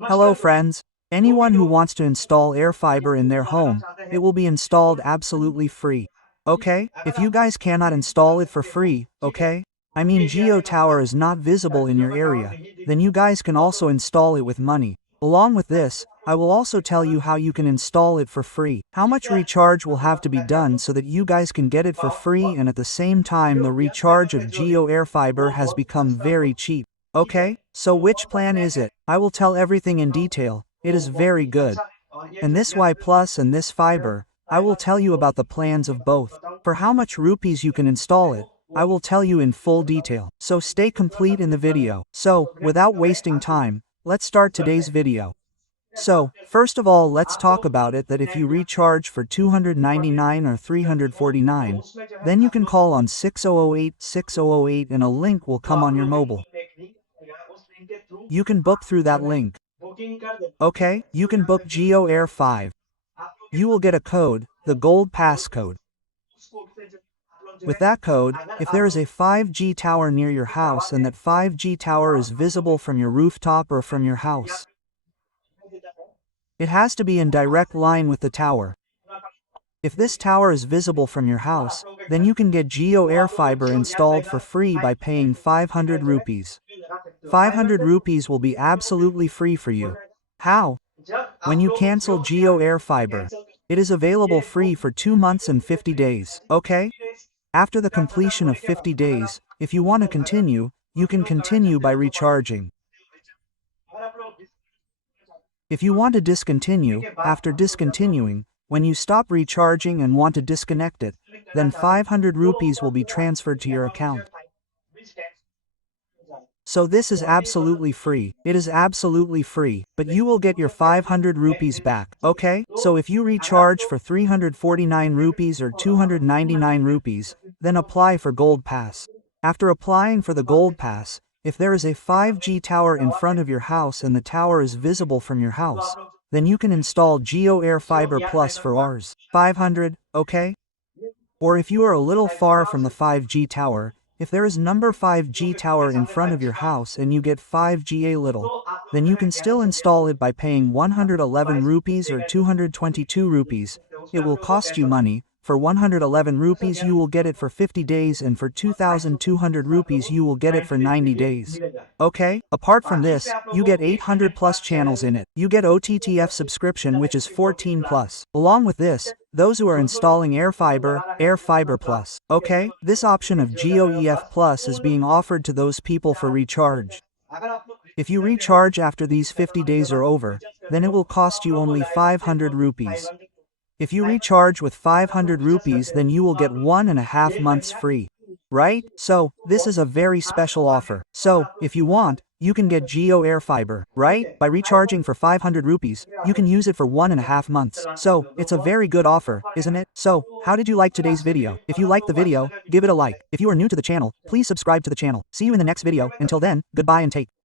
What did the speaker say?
Hello friends. Anyone who wants to install AirFiber in their home, it will be installed absolutely free. Okay? If you guys cannot install it for free, okay? I mean Geo Tower is not visible in your area, then you guys can also install it with money. Along with this, I will also tell you how you can install it for free. How much recharge will have to be done so that you guys can get it for free, and at the same time the recharge of Geo AirFiber has become very cheap. Okay, so which plan is it? I will tell everything in detail. It is very good. And this Y Plus and this fiber, I will tell you about the plans of both. For how much rupees you can install it, I will tell you in full detail. So stay complete in the video. So, without wasting time, let's start today's video. So, first of all, let's talk about it that if you recharge for 299 or 349, then you can call on 6008 and a link will come on your mobile. You can book through that link. Okay, you can book Geo Air 5. You will get a code, the Gold Pass code. With that code, if there is a 5G tower near your house and that 5G tower is visible from your rooftop or from your house, it has to be in direct line with the tower. If this tower is visible from your house, then you can get Geo AirFiber installed for free by paying 500 rupees. 500 rupees will be absolutely free for you. How? When you cancel Geo AirFiber, it is available free for 2 months and 50 days, okay? After the completion of 50 days, if you want to continue, you can continue by recharging. If you want to discontinue, after discontinuing, when you stop recharging and want to disconnect it, then 500 rupees will be transferred to your account. So this is absolutely free. It is absolutely free, but you will get your 500 rupees back, okay? So if you recharge for 349 rupees or 299 rupees, then apply for Gold Pass. After applying for the Gold Pass, if there is a 5G tower in front of your house and the tower is visible from your house, then you can install Geo AirFiber Plus for Rs. 500, okay? Or if you are a little far from the 5G tower, if there is number 5G tower in front of your house and you get 5G a little, then you can still install it by paying 111 rupees or 222 rupees. It will cost you money. For 111 rupees you will get it for 50 days and for 2200 rupees you will get it for 90 days. Okay, apart from this, you get 800 plus channels in it. You get OTTF subscription which is 14 plus. Along with this, those who are installing AirFiber Plus, okay, this option of GeoEF Plus is being offered to those people for recharge. If you recharge after these 50 days are over, then it will cost you only 500 rupees. If you recharge with 500 rupees then you will get 1.5 months free. Right? So, this is a very special offer. So, if you want, you can get Geo AirFiber, right? By recharging for 500 rupees, you can use it for 1.5 months. So, it's a very good offer, isn't it? So, how did you like today's video? If you liked the video, give it a like. If you are new to the channel, please subscribe to the channel. See you in the next video. Until then, goodbye and take